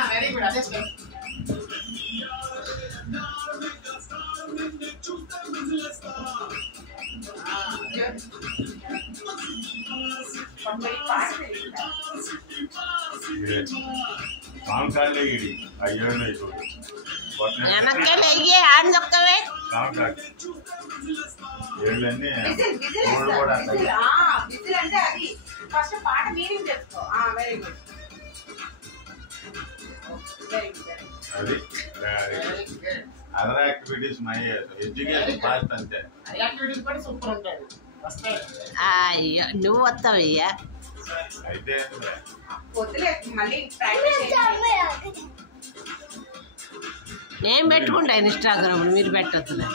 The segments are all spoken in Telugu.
వెరీ గుడ్ అదే ఫస్ట్ పాట మీనింగ్ తెలుసుకో. Very good other activities my education part అంతే. యాక్టివిటీస్ కూడా సూపర్ ఉంటాయి. అయ్యో నువ్వు వస్తావయ్యా అయితే వద్దులే మళ్ళీ ప్రాక్టీస్. నేను పెట్టుకుంటా ఇన్స్టాగ్రామ్ మీరు పెట్టద్దులే.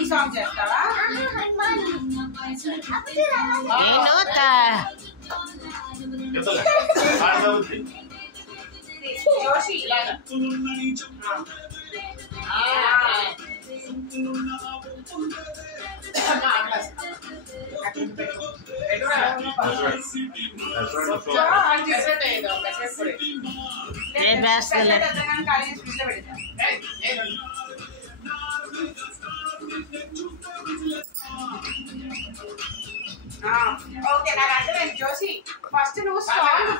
ఈ సాంగ్ చేస్తావా? జోషి ఇలాగా ఓకే నాకు అర్థమైంది. జోషి ఫస్ట్ నువ్వు సాంగ్